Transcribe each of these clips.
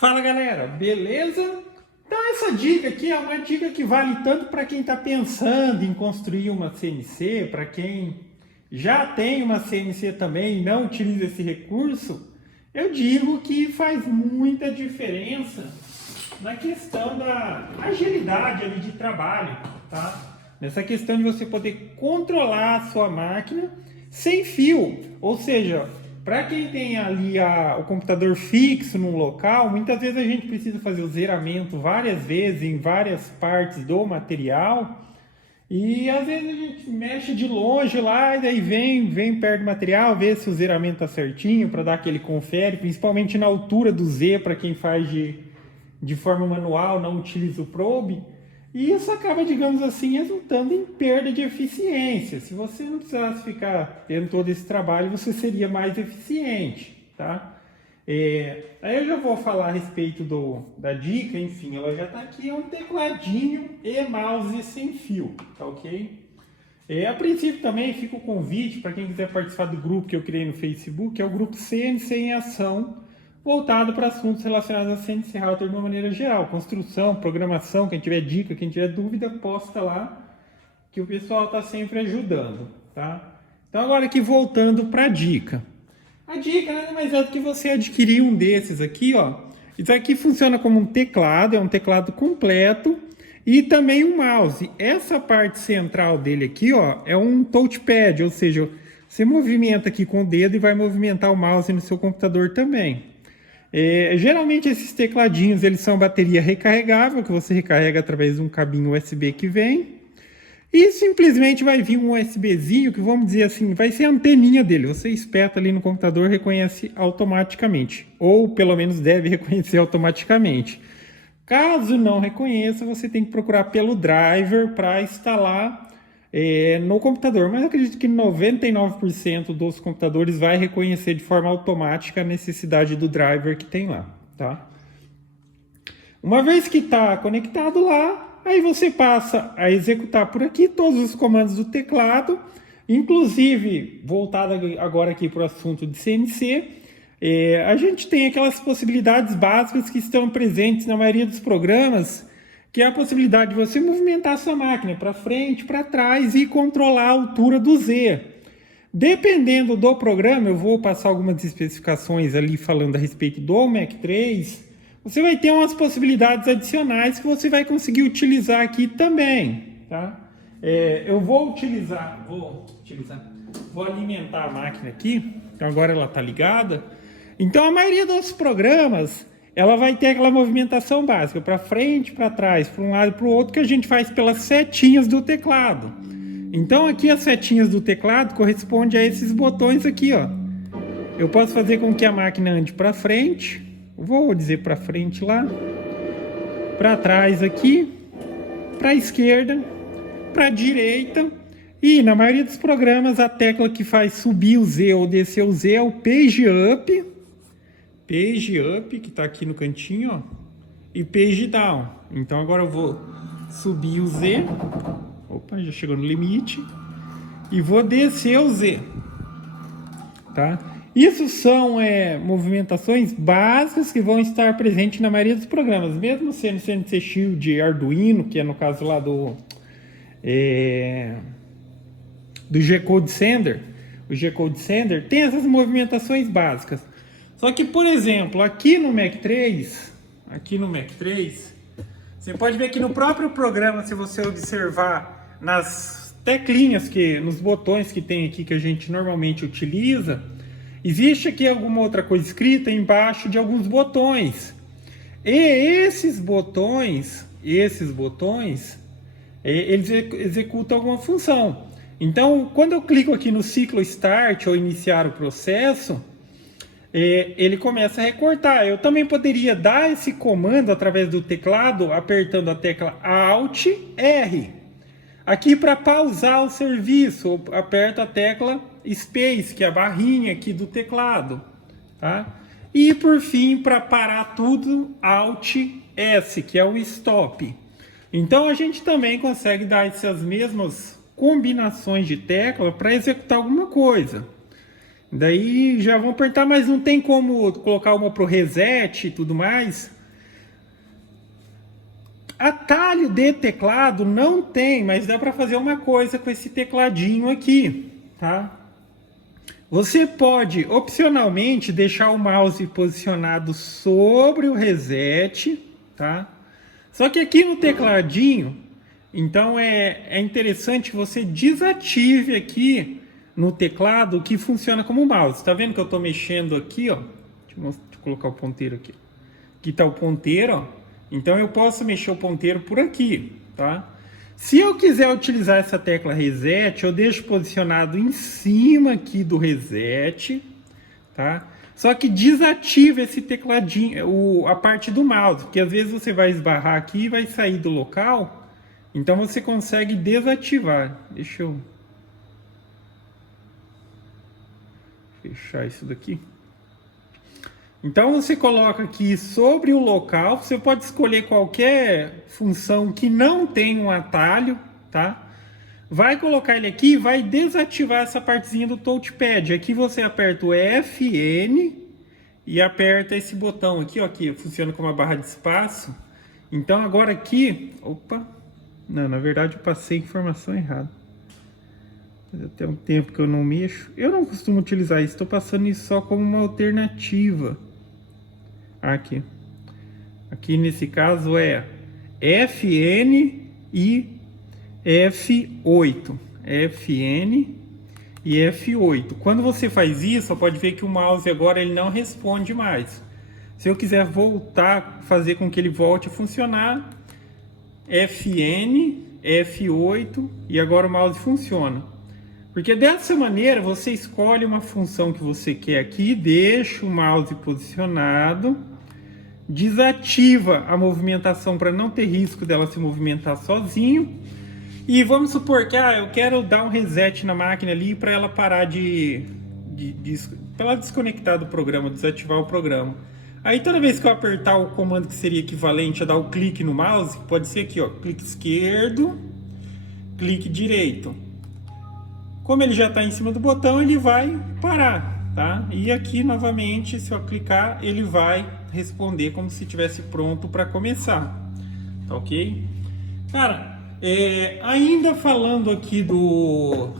Fala galera, beleza? Então essa dica aqui é uma dica que vale tanto para quem está pensando em construir uma CNC, para quem já tem uma CNC também e não utiliza esse recurso. Eu digo que faz muita diferença na questão da agilidade ali de trabalho, tá? Nessa questão de você poder controlar a sua máquina sem fio, ou seja, para quem tem ali o computador fixo num local, muitas vezes a gente precisa fazer o zeramento várias vezes em várias partes do material e às vezes a gente mexe de longe lá e daí vem perto do material, vê se o zeramento tá certinho para dar aquele confere, principalmente na altura do Z para quem faz de forma manual, não utiliza o probe. E isso acaba, digamos assim, resultando em perda de eficiência. Se você não precisasse ficar tendo todo esse trabalho, você seria mais eficiente, tá? Aí eu já vou falar a respeito da dica, enfim, ela já está aqui, é um tecladinho e mouse sem fio, tá ok? A princípio também fica o convite para quem quiser participar do grupo que eu criei no Facebook, é o grupo CNC em Ação, voltado para assuntos relacionados a CNC Router de uma maneira geral, construção, programação, quem tiver dica, quem tiver dúvida, posta lá, que o pessoal está sempre ajudando, tá? Então agora aqui voltando para a dica. A dica nada mais é do que você adquirir um desses aqui, ó. Isso aqui funciona como um teclado, é um teclado completo e também um mouse. Essa parte central dele aqui, ó, é um touchpad, ou seja, você movimenta aqui com o dedo e vai movimentar o mouse no seu computador também. Geralmente esses tecladinhos eles são bateria recarregável, que você recarrega através de um cabinho USB que vem. E simplesmente vai vir um USBzinho que, vamos dizer assim, vai ser a anteninha dele. Você espeta ali no computador, reconhece automaticamente. Ou pelo menos deve reconhecer automaticamente. Caso não reconheça, você tem que procurar pelo driver para instalar no computador, mas eu acredito que 99% dos computadores vai reconhecer de forma automática a necessidade do driver que tem lá, tá? Uma vez que está conectado lá, aí você passa a executar por aqui todos os comandos do teclado, inclusive, voltado agora aqui para o assunto de CNC, a gente tem aquelas possibilidades básicas que estão presentes na maioria dos programas, que é a possibilidade de você movimentar a sua máquina para frente, para trás e controlar a altura do Z. Dependendo do programa, eu vou passar algumas especificações ali falando a respeito do Mac 3, você vai ter umas possibilidades adicionais que você vai conseguir utilizar aqui também, tá? Eu vou alimentar a máquina aqui, então agora ela está ligada. Então a maioria dos programas ela vai ter aquela movimentação básica, para frente, para trás, para um lado e para o outro, que a gente faz pelas setinhas do teclado. Então aqui as setinhas do teclado correspondem a esses botões aqui, ó. Eu posso fazer com que a máquina ande para frente, vou dizer para frente lá, para trás aqui, para a esquerda, para a direita, e na maioria dos programas a tecla que faz subir o Z ou descer o Z é o Page Up, que está aqui no cantinho, ó, e Page Down. Então agora eu vou subir o Z, opa, já chegou no limite, e vou descer o Z, tá? Isso são movimentações básicas que vão estar presentes na maioria dos programas, mesmo sendo CNC Shield, Arduino, que é no caso lá do G-Code Sender. O G-Code Sender tem essas movimentações básicas. Só que, por exemplo, aqui no Mac 3, você pode ver que no próprio programa, se você observar nas teclinhas, nos botões que tem aqui que a gente normalmente utiliza, existe aqui alguma outra coisa escrita embaixo de alguns botões. E esses botões, eles executam alguma função. Então, quando eu clico aqui no ciclo Start ou iniciar o processo, ele começa a recortar. Eu também poderia dar esse comando através do teclado, apertando a tecla Alt R. Aqui para pausar o serviço, aperto a tecla Space, que é a barrinha aqui do teclado, tá? E por fim, para parar tudo, Alt S, que é o Stop. Então a gente também consegue dar essas mesmas combinações de tecla para executar alguma coisa. Daí já vão apertar, mas não tem como colocar uma pro reset e tudo mais. Atalho de teclado não tem, mas dá para fazer uma coisa com esse tecladinho aqui, tá? Você pode, opcionalmente, deixar o mouse posicionado sobre o reset, tá? Só que aqui no tecladinho, então é interessante que você desative aqui no teclado o que funciona como mouse. Tá vendo que eu tô mexendo aqui, ó? Deixa eu colocar o ponteiro aqui. Aqui tá o ponteiro, ó. Então eu posso mexer o ponteiro por aqui, tá? Se eu quiser utilizar essa tecla reset, eu deixo posicionado em cima aqui do reset, tá? Só que desativa esse tecladinho, a parte do mouse, porque às vezes você vai esbarrar aqui e vai sair do local, então você consegue desativar. Deixa eu fechar isso daqui. Então você coloca aqui sobre o local, você pode escolher qualquer função que não tem um atalho, tá? Vai colocar ele aqui e vai desativar essa partezinha do touchpad. Aqui você aperta o FN e aperta esse botão aqui, ó, que funciona como uma barra de espaço. Então agora aqui, opa, não, na verdade eu passei a informação errada. Até um tempo que eu não mexo. Eu não costumo utilizar isso, estou passando isso só como uma alternativa. Aqui nesse caso é FN e F8. FN e F8. Quando você faz isso, pode ver que o mouse agora ele não responde mais. Se eu quiser voltar, fazer com que ele volte a funcionar, FN, F8 e agora o mouse funciona. Porque dessa maneira você escolhe uma função que você quer aqui, deixa o mouse posicionado, desativa a movimentação para não ter risco dela se movimentar sozinho. E vamos supor que eu quero dar um reset na máquina ali para ela parar para ela desconectar do programa, desativar o programa. Aí toda vez que eu apertar o comando que seria equivalente a dar o clique no mouse, pode ser aqui, ó, clique esquerdo, clique direito. Como ele já está em cima do botão, ele vai parar, tá? E aqui novamente, se eu clicar, ele vai responder como se estivesse pronto para começar, tá ok? Cara, ainda falando aqui do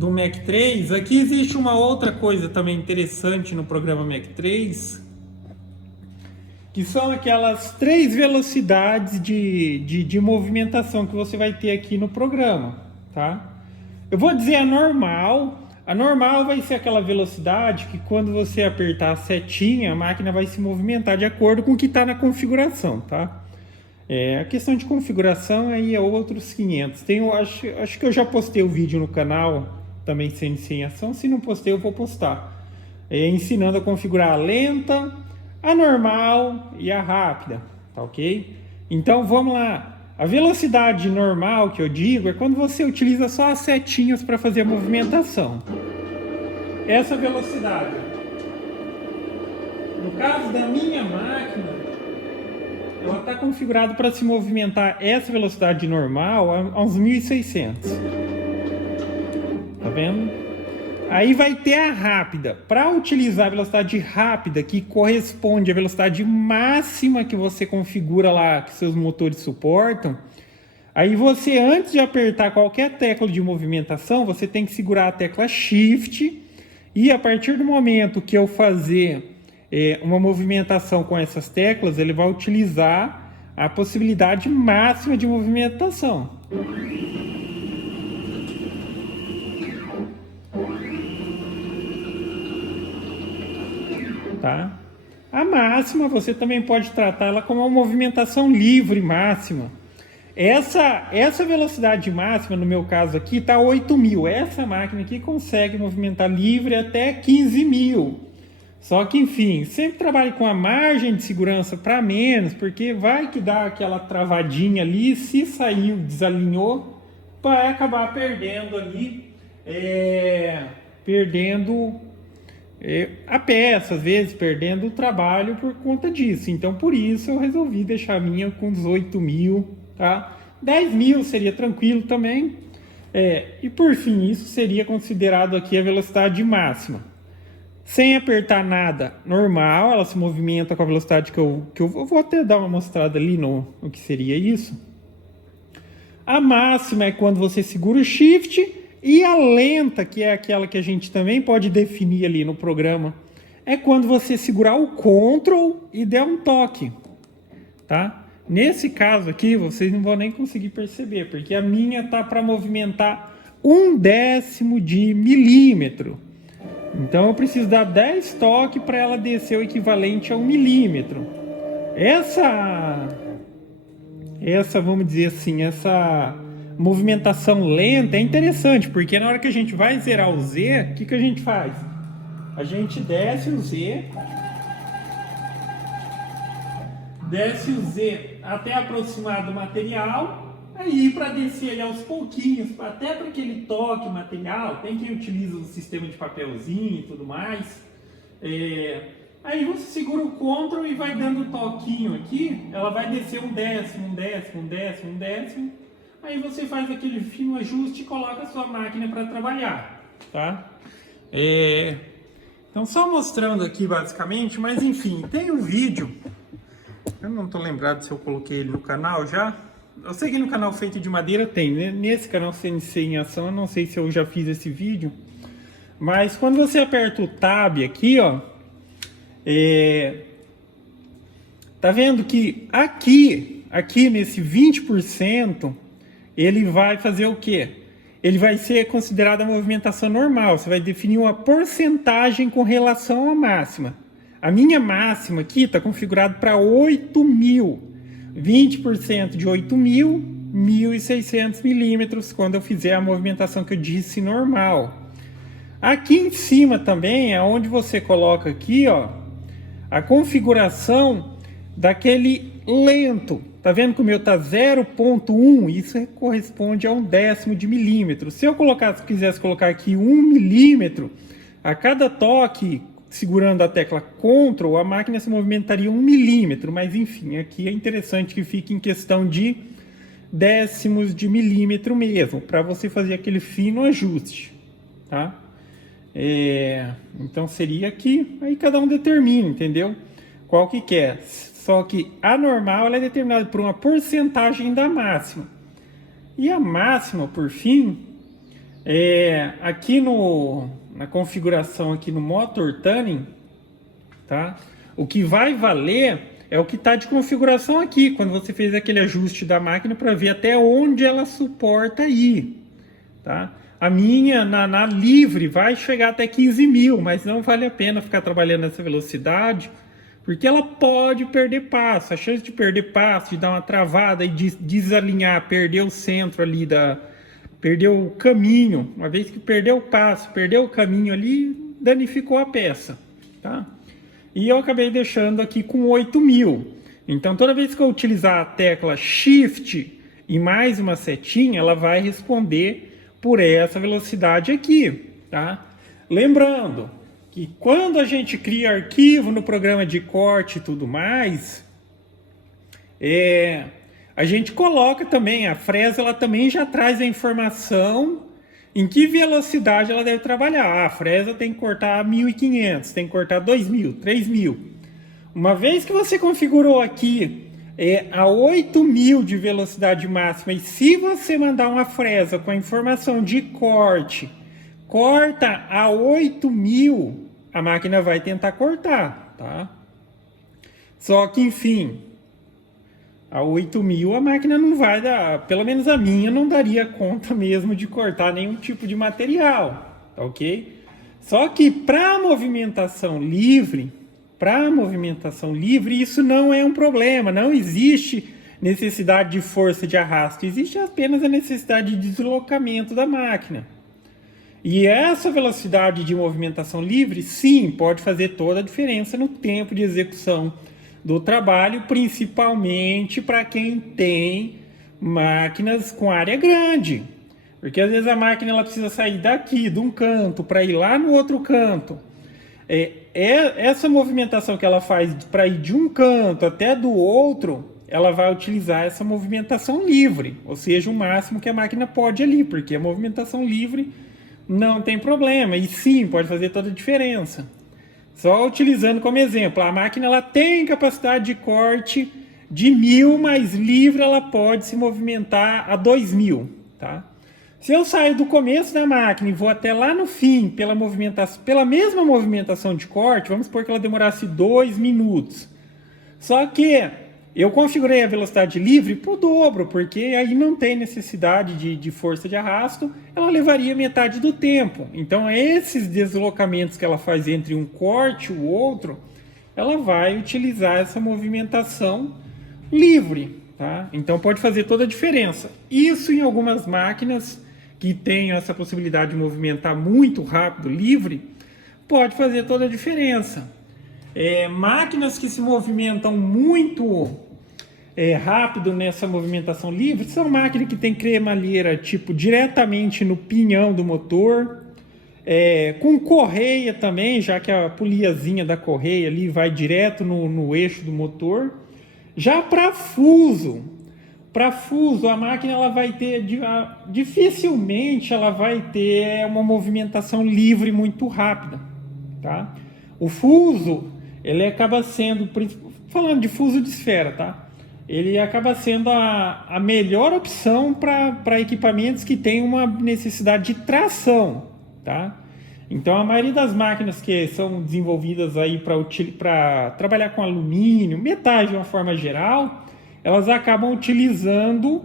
Mac 3, aqui existe uma outra coisa também interessante no programa Mac 3, que são aquelas 3 velocidades de movimentação que você vai ter aqui no programa, tá? Eu vou dizer a normal. A normal vai ser aquela velocidade que quando você apertar a setinha, a máquina vai se movimentar de acordo com o que está na configuração, tá? A questão de configuração aí é outros 500. Acho que eu já postei o vídeo no canal, também CNC em ação. Se não postei, eu vou postar. Ensinando a configurar a lenta, a normal e a rápida, tá ok? Então vamos lá. A velocidade normal que eu digo é quando você utiliza só as setinhas para fazer a movimentação. Essa velocidade. No caso da minha máquina, ela está configurada para se movimentar essa velocidade normal a uns 1600. Tá vendo? Aí vai ter a rápida. Para utilizar a velocidade rápida, que corresponde à velocidade máxima que você configura lá, que seus motores suportam, aí você, antes de apertar qualquer tecla de movimentação, você tem que segurar a tecla Shift, e a partir do momento que eu fazer uma movimentação com essas teclas, ele vai utilizar a possibilidade máxima de movimentação. Tá? A máxima você também pode tratar ela como uma movimentação livre máxima. Essa velocidade máxima, no meu caso aqui, está 8.000. Essa máquina aqui consegue movimentar livre até 15.000. Só que, enfim, sempre trabalhe com a margem de segurança para menos, porque vai que dá aquela travadinha ali, se saiu, desalinhou, vai acabar perdendo ali, a peça, às vezes perdendo o trabalho por conta disso. Então por isso eu resolvi deixar a minha com 18.000, tá? 10.000 seria tranquilo também. E por fim, isso seria considerado aqui a velocidade máxima. Sem apertar nada, normal, ela se movimenta com a velocidade que eu vou até dar uma mostrada ali no que seria isso. A máxima é quando você segura o Shift, e a lenta, que é aquela que a gente também pode definir ali no programa, é quando você segurar o Ctrl e der um toque, tá? Nesse caso aqui, vocês não vão nem conseguir perceber, porque a minha tá para movimentar 1/10 de milímetro. Então eu preciso dar 10 toques para ela descer o equivalente a 1 milímetro. Essa, vamos dizer assim, essa movimentação lenta é interessante, porque na hora que a gente vai zerar o Z, o que a gente faz? A gente desce o Z até aproximar do material, aí para descer ali aos pouquinhos, até para aquele toque material, tem quem utiliza o sistema de papelzinho e tudo mais. Aí você segura o Ctrl e vai dando um toquinho aqui, ela vai descer 1/10. Aí você faz aquele fino ajuste e coloca a sua máquina para trabalhar, tá? Então só mostrando aqui basicamente, mas enfim, tem um vídeo, eu não estou lembrado se eu coloquei ele no canal já. Eu sei que no canal Feito de Madeira tem, né? Nesse canal CNC em Ação, eu não sei se eu já fiz esse vídeo, mas quando você aperta o Tab aqui, ó, tá vendo que aqui nesse 20%, ele vai fazer o quê? Ele vai ser considerado a movimentação normal. Você vai definir uma porcentagem com relação à máxima. A minha máxima aqui está configurado para 8.000. 20% de 8.000, 1.600 milímetros, quando eu fizer a movimentação que eu disse normal. Aqui em cima também é onde você coloca aqui, ó, a configuração daquele lento. Tá vendo que o meu tá 0.1? Isso corresponde a 1/10 de milímetro. Se eu quisesse colocar aqui 1 milímetro, a cada toque, segurando a tecla Ctrl, a máquina se movimentaria 1 milímetro. Mas enfim, aqui é interessante que fique em questão de décimos de milímetro mesmo, para você fazer aquele fino ajuste, tá? Então seria aqui, aí cada um determina, entendeu? Qual que quer. Só que a normal ela é determinada por uma porcentagem da máxima. E a máxima, por fim, aqui na configuração, aqui no Motor Tuning, tá? O que vai valer é o que está de configuração aqui, quando você fez aquele ajuste da máquina para ver até onde ela suporta ir, tá? A minha, na livre, vai chegar até 15.000, mas não vale a pena ficar trabalhando nessa velocidade, porque ela pode perder passo. A chance de perder passo, de dar uma travada e desalinhar, perder o centro ali, perder o caminho. Uma vez que perdeu o passo, perdeu o caminho ali, danificou a peça, tá? E eu acabei deixando aqui com 8.000. Então toda vez que eu utilizar a tecla Shift e mais uma setinha, ela vai responder por essa velocidade aqui, tá? Lembrando que quando a gente cria arquivo no programa de corte e tudo mais, a gente coloca também, a fresa ela também já traz a informação em que velocidade ela deve trabalhar. A fresa tem que cortar 1.500, tem que cortar 2.000, 3.000. Uma vez que você configurou aqui a 8.000 de velocidade máxima, e se você mandar uma fresa com a informação de corte, corta a 8.000, a máquina vai tentar cortar, tá? Só que, enfim, a 8.000 a máquina não vai dar, pelo menos a minha não daria conta mesmo de cortar nenhum tipo de material, tá ok? Só que para movimentação livre, isso não é um problema, não existe necessidade de força de arrasto, existe apenas a necessidade de deslocamento da máquina. E essa velocidade de movimentação livre, sim, pode fazer toda a diferença no tempo de execução do trabalho, principalmente para quem tem máquinas com área grande. Porque às vezes a máquina ela precisa sair daqui, de um canto, para ir lá no outro canto. Essa movimentação que ela faz para ir de um canto até do outro, ela vai utilizar essa movimentação livre, ou seja, o máximo que a máquina pode ali, porque a movimentação livre não tem problema, e sim, pode fazer toda a diferença. Só utilizando como exemplo, a máquina ela tem capacidade de corte de 1000, mas livre ela pode se movimentar a 2000, tá? Se eu saio do começo da máquina e vou até lá no fim pela mesma movimentação de corte, vamos supor que ela demorasse 2 minutos. Só que eu configurei a velocidade livre para o dobro, porque aí não tem necessidade de força de arrasto, ela levaria metade do tempo. Então, esses deslocamentos que ela faz entre um corte e o outro, ela vai utilizar essa movimentação livre, tá? Então, pode fazer toda a diferença. Isso em algumas máquinas que tenham essa possibilidade de movimentar muito rápido, livre, pode fazer toda a diferença. Máquinas que se movimentam muito rápido nessa movimentação livre são máquinas que tem cremalheira tipo diretamente no pinhão do motor, com correia também, já que a poliazinha da correia ali vai direto no eixo do motor. Já para fuso, a máquina ela vai ter dificilmente ela vai ter uma movimentação livre muito rápida, tá? O fuso ele acaba sendo, falando de fuso de esfera, tá? Ele acaba sendo a melhor opção para equipamentos que têm uma necessidade de tração, tá? Então a maioria das máquinas que são desenvolvidas aí para trabalhar com alumínio, metais de uma forma geral, elas acabam utilizando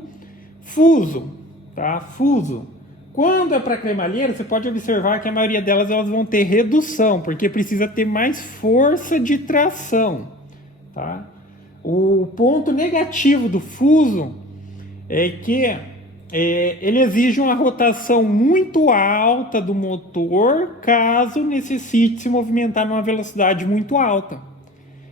fuso, tá? Fuso. Quando é para cremalheira, você pode observar que a maioria delas elas vão ter redução, porque precisa ter mais força de tração, tá? O ponto negativo do fuso é que ele exige uma rotação muito alta do motor, caso necessite se movimentar numa velocidade muito alta.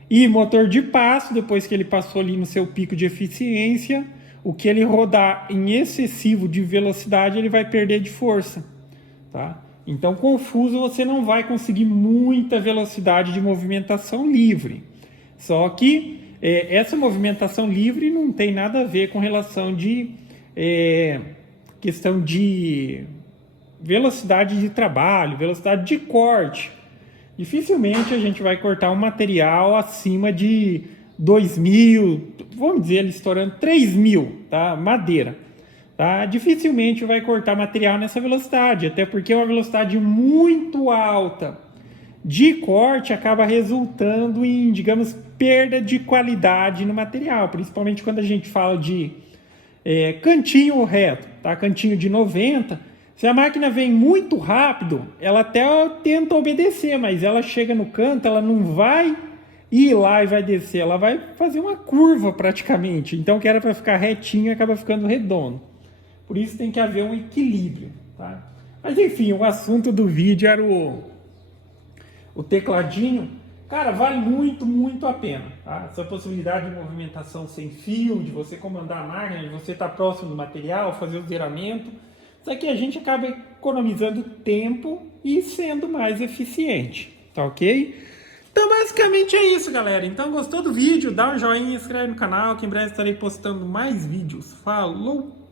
E motor de passo, depois que ele passou ali no seu pico de eficiência, o que ele rodar em excessivo de velocidade, ele vai perder de força, tá? Então, com o fuso, você não vai conseguir muita velocidade de movimentação livre. Só que essa movimentação livre não tem nada a ver com relação de questão de velocidade de trabalho, velocidade de corte. Dificilmente a gente vai cortar um material acima de 2000, vamos dizer, ele estourando 3000, tá? Madeira, tá? Dificilmente vai cortar material nessa velocidade, até porque uma velocidade muito alta de corte acaba resultando em, digamos, perda de qualidade no material, principalmente quando a gente fala de cantinho reto, tá? Cantinho de 90. Se a máquina vem muito rápido, ela até tenta obedecer, mas ela chega no canto, ela não vai ir lá e vai descer, ela vai fazer uma curva praticamente. Então, o que era para ficar retinho acaba ficando redondo. Por isso tem que haver um equilíbrio, tá? Mas enfim, o assunto do vídeo era o tecladinho. Cara, vale muito, muito a pena, tá? Essa possibilidade de movimentação sem fio, de você comandar a máquina, de você estar próximo do material, fazer o zeramento. Isso aqui a gente acaba economizando tempo e sendo mais eficiente, tá ok? Então basicamente é isso, galera. Então gostou do vídeo? Dá um joinha, inscreve no canal que em breve estarei postando mais vídeos. Falou!